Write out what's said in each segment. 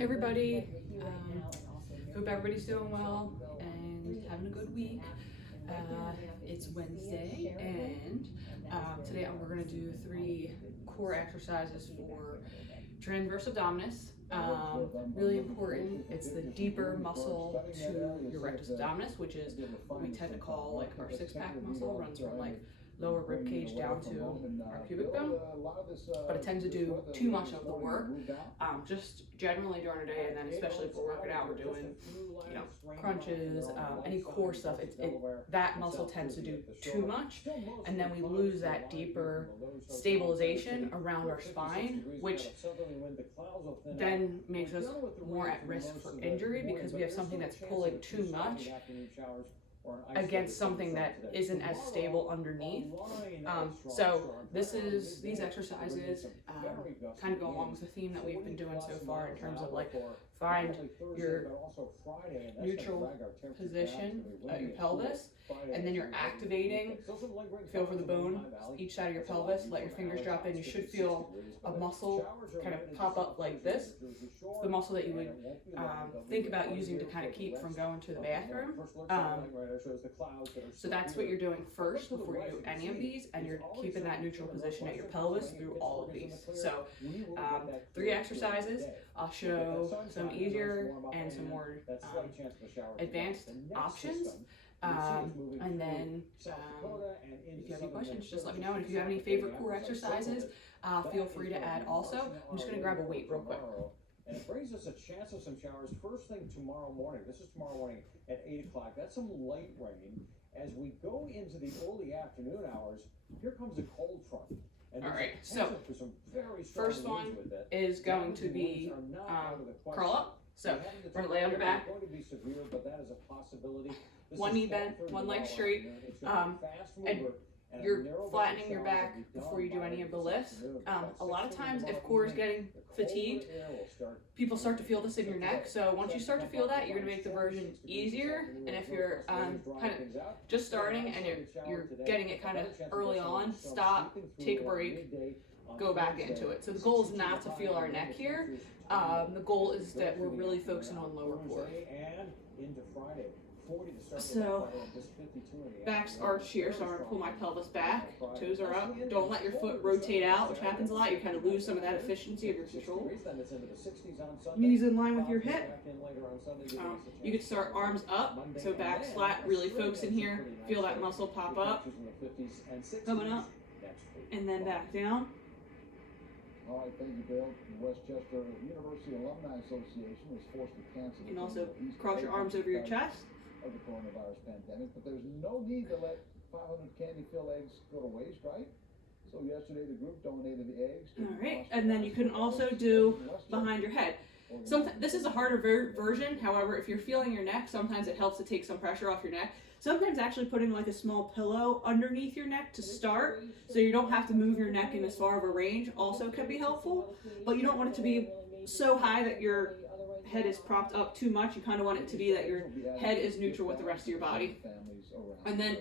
Hey everybody, hope everybody's doing well and having a good week. It's Wednesday and today we're going to do 3 core exercises for transverse abdominis. Really important, it's the deeper muscle to your rectus abdominis, which is what we tend to call like our 6-pack muscle, runs from like lower rib cage down to our pubic bone, but it tends to do too much of the work just generally during the day, and then especially if we're working out, we're doing crunches, any core stuff, that muscle tends to do too much, and then we lose that deeper stabilization around our spine, which then makes us more at risk for injury because we have something that's pulling too much against something that isn't as stable underneath. So these exercises kind of go along with the theme that we've been doing so far in terms of like find your neutral position at your pelvis, and then you're activating, feel for the bone, each side of your pelvis, let your fingers drop in. You should feel a muscle kind of pop up like this. It's the muscle that you would think about using to kind of keep from going to the bathroom. So that's what you're doing first before you do any of these, and you're keeping that neutral position at your pelvis through all of these. So 3 exercises. I'll show some easier and some more advanced options. And then if you have any questions, just let me know. And if you have any favorite core exercises, feel free to add also. I'm just going to grab a weight real quick. And it brings us a chance of some showers first thing tomorrow morning. This is tomorrow morning at 8 o'clock. That's some light rain. As we go into the early afternoon hours, here comes a cold front. And all right, so first one is going to be curl up. So we're going to lay on your back, one knee bent, one leg straight, and you're flattening your back before you do any of the lifts. A lot of times if core is getting fatigued, people start to feel this in your neck. So once you start to feel that, you're going to make the version easier. And if you're kind of just starting and you're getting it kind of early on, stop, take a break, go back into it. So the goal is not to feel our neck here. The goal is that we're really focusing on lower core. So back's arched here, so I'm going to pull my pelvis back, toes are up. Don't let your foot rotate out, which happens a lot. You kind of lose some of that efficiency of your control. Knees in line with your hip. You could start arms up, so back's flat, really focus in here. Feel that muscle pop up, coming up, and then back down. All right, thank you, Bill. The Westchester University Alumni Association was forced to cancel. You can also cross your arms over your chest. Of the coronavirus pandemic, but there's no need to let 500 candy-filled eggs go to waste, right? So yesterday the group donated the eggs. All right, and then you can also do behind your head. This is a harder version. However, if you're feeling your neck, sometimes it helps to take some pressure off your neck. Sometimes actually putting like a small pillow underneath your neck to start, so you don't have to move your neck in as far of a range, also can be helpful. But you don't want it to be so high that your head is propped up too much. You kind of want it to be that your head is neutral with the rest of your body. And then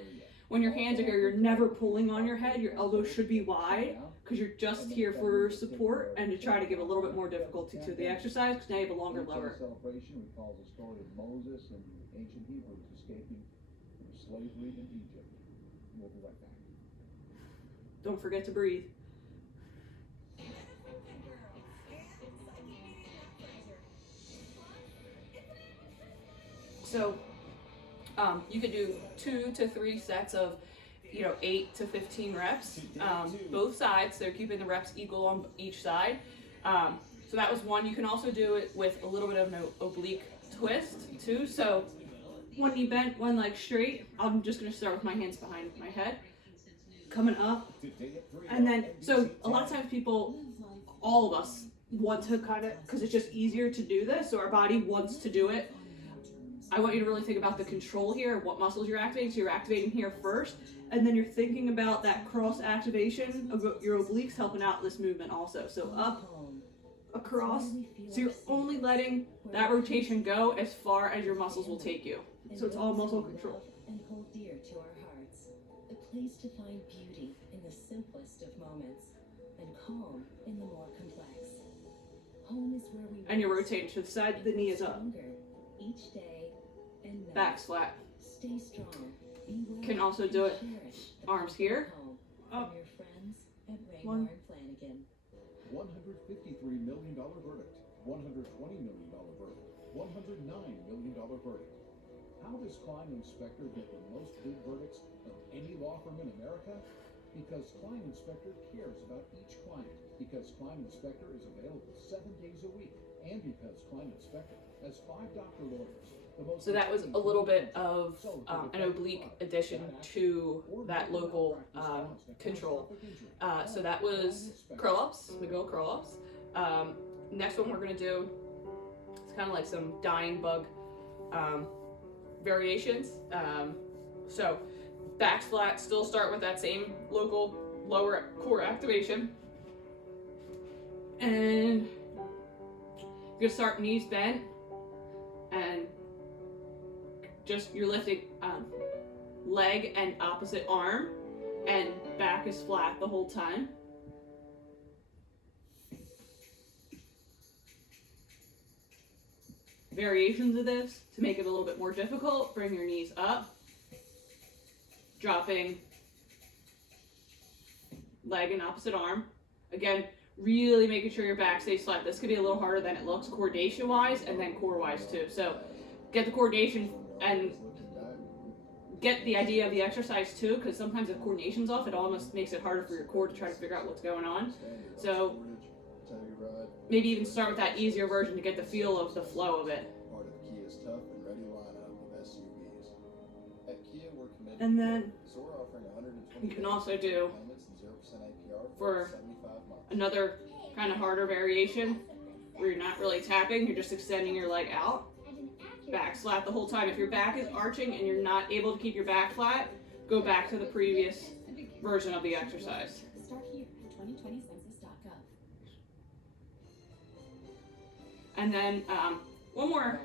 when your hands are here, you're never pulling on your head. Your elbows should be wide because you're just here for support and to try to give a little bit more difficulty to the exercise because now you have a longer lever. Celebration recalls the story of Moses and the ancient Hebrews escaping from slavery in Egypt. We'll be right back. Don't forget to breathe. So you could do 2 to 3 sets of 8 to 15 reps, both sides. So they're keeping the reps equal on each side. So that was one. You can also do it with a little bit of an oblique twist too. So one knee bent, one leg straight. I'm just going to start with my hands behind my head, coming up, and then so a lot of times all of us want to kind of, because it's just easier to do this, so our body wants to do it. I want you to really think about the control here, what muscles you're activating. So you're activating here first, and then you're thinking about that cross activation of your obliques helping out this movement also. So up, across. So you're only letting that rotation go as far as your muscles will take you. So it's all muscle control. And hold dear to our hearts, a place to find beauty in the simplest of moments and calm in the more complex. Home is where we And you're rest rotating to the side, the knee is up. stronger each day and night. Back's flat. Stay strong. Be well, Can also do and it cherish the arms path here. home. Up. From your friends at Raymore One. and Flanagan. $153 million verdict, $120 million verdict, $109 million verdict. How does Klein Inspector get the most big verdicts of any law firm in America? Because Klein Inspector cares about each client. Because Klein Inspector is available 7 days a week. And because Klein Inspector has 5 doctor lawyers. The most So that was a little bit of an oblique addition to that local control. So that was curl ups, Miguel curl ups. Next one we're gonna do, it's kind of like some dying bug variations. So back's flat, still start with that same local lower core activation. And you're gonna start knees bent, and just you're lifting leg and opposite arm, and back is flat the whole time. Variations of this to make it a little bit more difficult: bring your knees up, dropping leg and opposite arm. Again, really making sure your back stays flat. This could be a little harder than it looks coordination wise and then core wise too. So get the coordination and get the idea of the exercise too, because sometimes if coordination's off, it almost makes it harder for your core to try to figure out what's going on. So maybe even start with that easier version to get the feel of the flow of it. Part of Kia's tough and ready lineup of SUVs. At Kia, we're committed. And then So we're offering 120 you can also do payments and 0% APR for 75 months. another kind of harder variation where you're not really tapping, you're just extending your leg out. Back flat the whole time. If your back is arching and you're not able to keep your back flat, go back to the previous version of the exercise. Start here at 2020census.gov. And then one more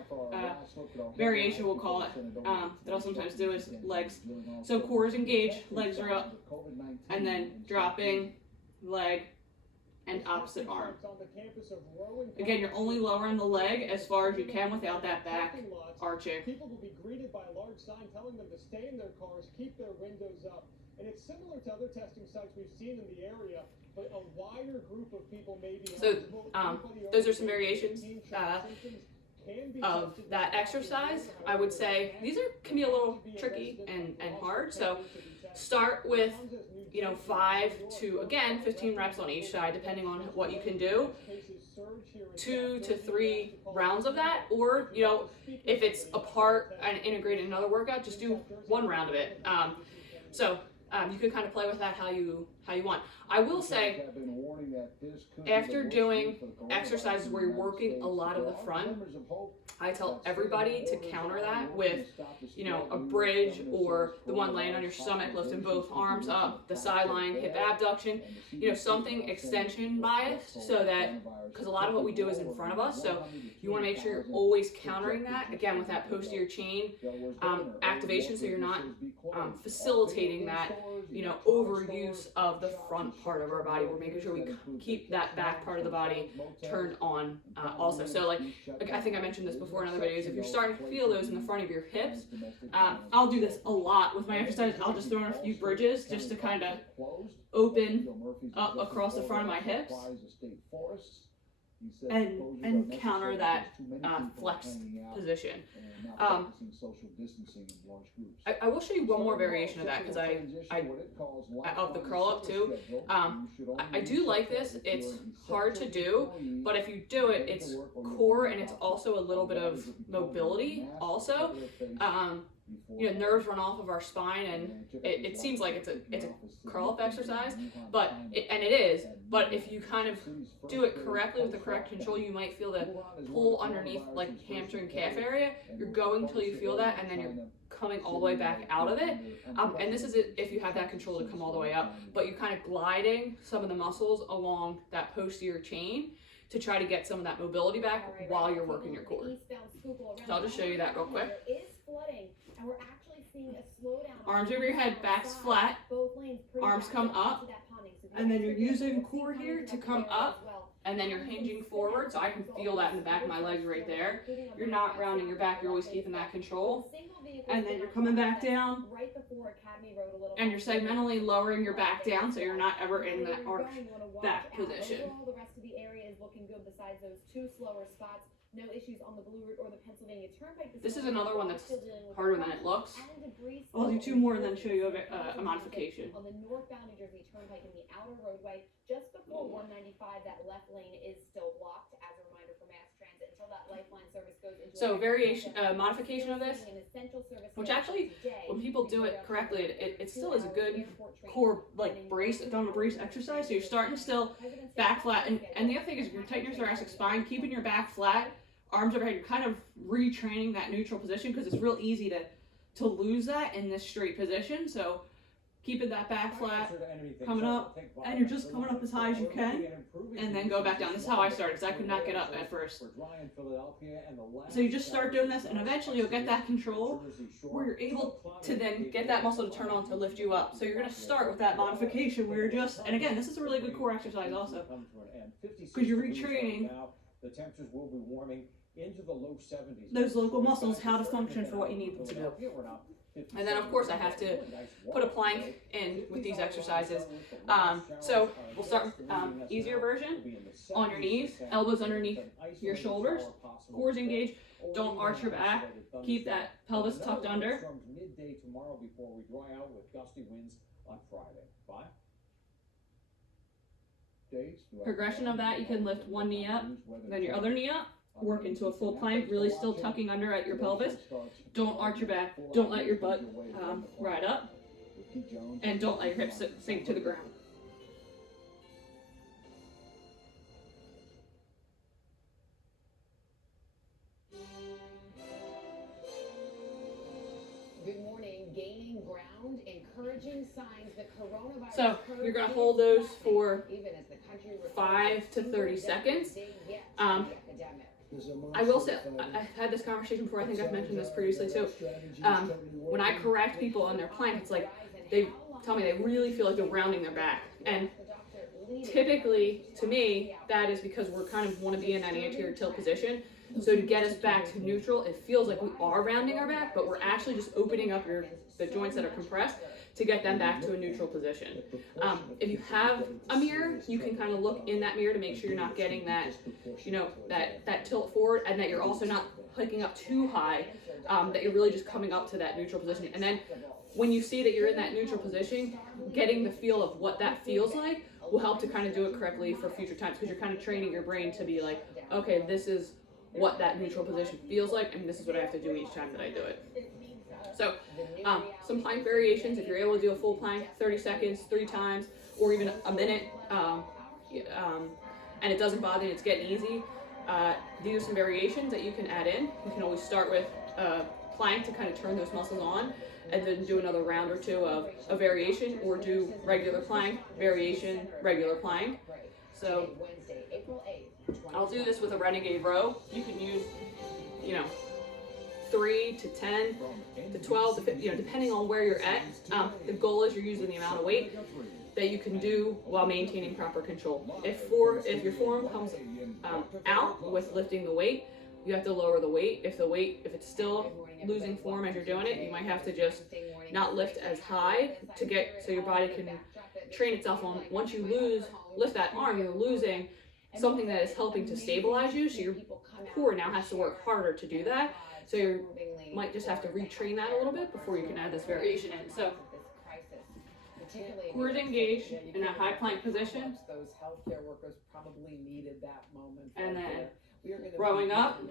variation, we'll call it, that I'll sometimes do is legs. So core is engaged, legs are up, and then dropping, leg, and opposite arm. Again, you're only lowering the leg as far as you can without that back arching. People will be greeted by a large sign telling them to stay in their cars, keep their windows up. And it's similar to other testing sites we've seen in the area, but a wider group of people may be So, eligible. those are some variations of that exercise. I would say these can be a little tricky and hard. So start with 5 to, again, 15 reps on each side, depending on what you can do. 2 to 3 rounds of that, or if it's a part and integrated in another workout, just do 1 round of it. You can kind of play with that how you want. I will say, after doing exercises where you're working a lot of the front, I tell everybody to counter that with, a bridge, or the one laying on your stomach, lifting both arms up, the sideline hip abduction, something extension biased, so that, because a lot of what we do is in front of us, so you want to make sure you're always countering that, again, with that posterior chain activation, so you're not facilitating that, overuse of the front part of our body. We're making sure we keep that back part of the body turned on also. So like I think I mentioned this before in other videos, if you're starting to feel those in the front of your hips, I'll do this a lot with my exercises. I'll just throw in a few bridges just to kind of open up across the front of my hips and counter that flexed position. I will show you one more variation of that, because I of the curl up too. I do like this. It's hard to do, but if you do it, it's core and it's also a little bit of mobility also. Nerves run off of our spine, and it seems like it's a curl up exercise, but it is. But if you kind of do it correctly with the correct control, you might feel the pull underneath, like hamstring calf area. You're going till you feel that, and then you're coming all the way back out of it. And this is if you have that control to come all the way up, but you're kind of gliding some of the muscles along that posterior chain to try to get some of that mobility back while you're working your core. So I'll just show you that real quick. And we're actually seeing a slowdown. Arms over your head, back's flat, arms come up, and then you're using core here to come up and then you're hinging forward, so I can feel that in the back of my legs right there. You're not rounding your back, you're always keeping that control. And then you're coming back down, and you're segmentally lowering your back down, so you're not ever in that arch back position. Overall, the rest of the area is looking good besides those two slower spots. No issues on the Blue Route or the Pennsylvania Turnpike. This is another one that's harder than it looks. I'll do two more and then show you a modification. On the northbound New Jersey Turnpike in the outer roadway, just before 195, that left lane is still blocked as a reminder for mass transit until that lifeline service goes into So effect. variation, modification of this, An essential service which there actually, today when people do it correctly, it still is a good core, like, brace, abdominal brace exercise. So you're starting still back flat, and the other thing is, if you're tightening your thoracic spine, keeping your back flat, arms overhead, you're kind of retraining that neutral position, because it's real easy to lose that in this straight position. So keeping that back flat, coming up, and you're just coming up as high as you can, and then go back down. This is how I started, because I could not get up at first. So you just start doing this, and eventually you'll get that control where you're able to then get that muscle to turn on to lift you up. So you're going to start with that modification where you're just, and again, this is a really good core exercise also, because you're retraining the temperatures will be warming into the low 70s. those local muscles, how to function for what you need them to do. And then of course I have to put a plank in with these exercises. So we'll start with easier version, on your knees, elbows underneath your shoulders, cores engaged, don't arch your back, keep that pelvis tucked under. Midday tomorrow before we dry out with gusty winds on Friday. Bye. Progression of that, you can lift one knee up, then your other knee up, work into a full plank, really still tucking under at your pelvis. Don't arch your back, don't let your butt ride up, and don't let your hips sink to the ground. Good morning. Gaining ground, encouraging signs that coronavirus. So you're going to hold those for 5 to 30 seconds. I will say, I've had this conversation before, I think I've mentioned this previously too. When I correct people on their plank, it's like they tell me they really feel like they're rounding their back. And typically, to me, that is because we're kind of want to be in that anterior tilt position. So to get us back to neutral, it feels like we are rounding our back, but we're actually just opening up the joints that are compressed to get them back to a neutral position. If you have a mirror, you can kind of look in that mirror to make sure you're not getting that, that tilt forward, and that you're also not hiking up too high, that you're really just coming up to that neutral position. And then when you see that you're in that neutral position, getting the feel of what that feels like will help to kind of do it correctly for future times, because you're kind of training your brain to be like, okay, this is what that neutral position feels like, and this is what I have to do each time that I do it. So, some plank variations, if you're able to do a full plank, 30 seconds, 3 times, or even a minute, and it doesn't bother you, it's getting easy. These are some variations that you can add in. You can always start with plank to kind of turn those muscles on, and then do another round or two of a variation, or do regular plank, variation, regular plank. So, I'll do this with a Renegade Row. You can use, 3 to 10 to 12, depending on where you're at. The goal is you're using the amount of weight that you can do while maintaining proper control. If your forearm comes out with lifting the weight, you have to lower the weight. If it's still losing form as you're doing it, you might have to just not lift as high so your body can train itself on. Once you lift that arm, you're losing something that is helping to stabilize you, so your core now has to work harder to do that. So you might just have to retrain that a little bit before you can add this variation in. So cores engaged in a high plank position, those healthcare workers probably needed that moment. and then we are going to rowing up.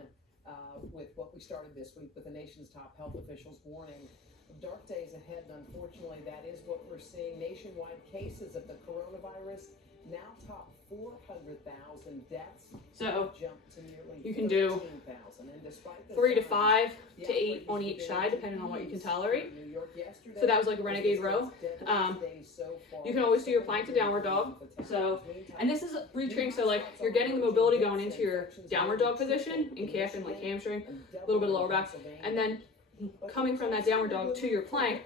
With what we started this week with the nation's top health officials warning of dark days ahead. And unfortunately, that is what we're seeing. Nationwide cases of the coronavirus now top 400,000 deaths. So jumped to nearly you can do 13,000. And despite the 3 to 5 to 8 on each side, depending on what you can tolerate. So that was like a Renegade Row. You can always do your plank to downward dog. So, and this is retraining, so like you're getting the mobility going into your downward dog position in calf and like hamstring, a little bit of lower back, and then coming from that downward dog to your plank,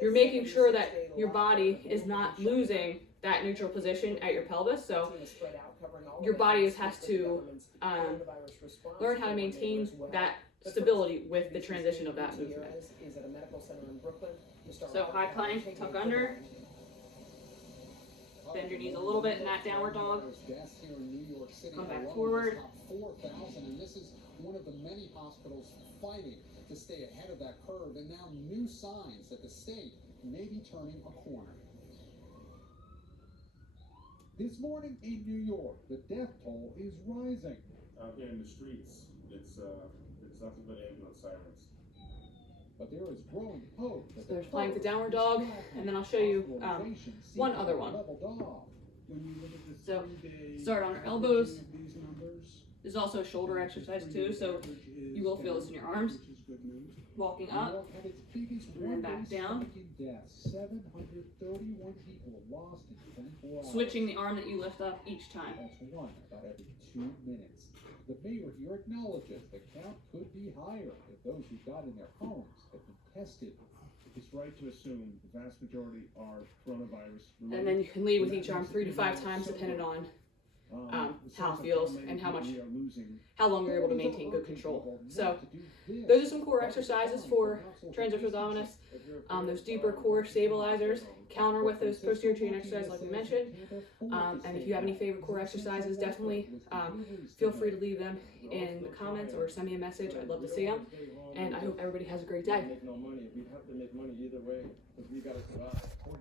you're making sure that your body is not losing that neutral position at your pelvis. So It's gonna spread out, covering all your the body bases has with to, the government's coronavirus response learn how to maintain coordinator as well. that But stability with the transition of that movement. Gutierrez is at a medical center in Brooklyn to start So with high the plank, taking tuck it under. Oh, Bend your knees a little bit in that downward dog. Deaths here in New York City Come back alone forward. is top 4,000, and this is one of the many hospitals fighting to stay ahead of that curve, and now new signs that the state may be turning a corner. This morning in New York, the death toll is rising. Out here in the streets, it's nothing but ambulance sirens. But there is growing hope that So there's the plank the curve downward is dog, flattening. and then I'll show you Hospitalizations seem one to other have one. leveled off. So start on our elbows. There's also a shoulder exercise too, so you will feel this in your arms. Walking New up, York had its biggest and then one-day back down. spike in deaths. 731 people lost in 24 hours. Switching the arm that you lift up each time. That's one about every 2 minutes. The mayor here acknowledges the count could be higher if those who died in their homes had been tested. It's right to assume the vast majority are coronavirus related. And then you can lead with each arm 3 to 5 times, depending on how it feels and how long you're able to maintain good control. So those are some core exercises for transverse abdominis. Those deeper core stabilizers counter with those posterior chain exercises like we mentioned. And if you have any favorite core exercises, definitely feel free to leave them in the comments or send me a message. I'd love to see them. And I hope everybody has a great day. Make no money. We have to make money either way because we gotta survive.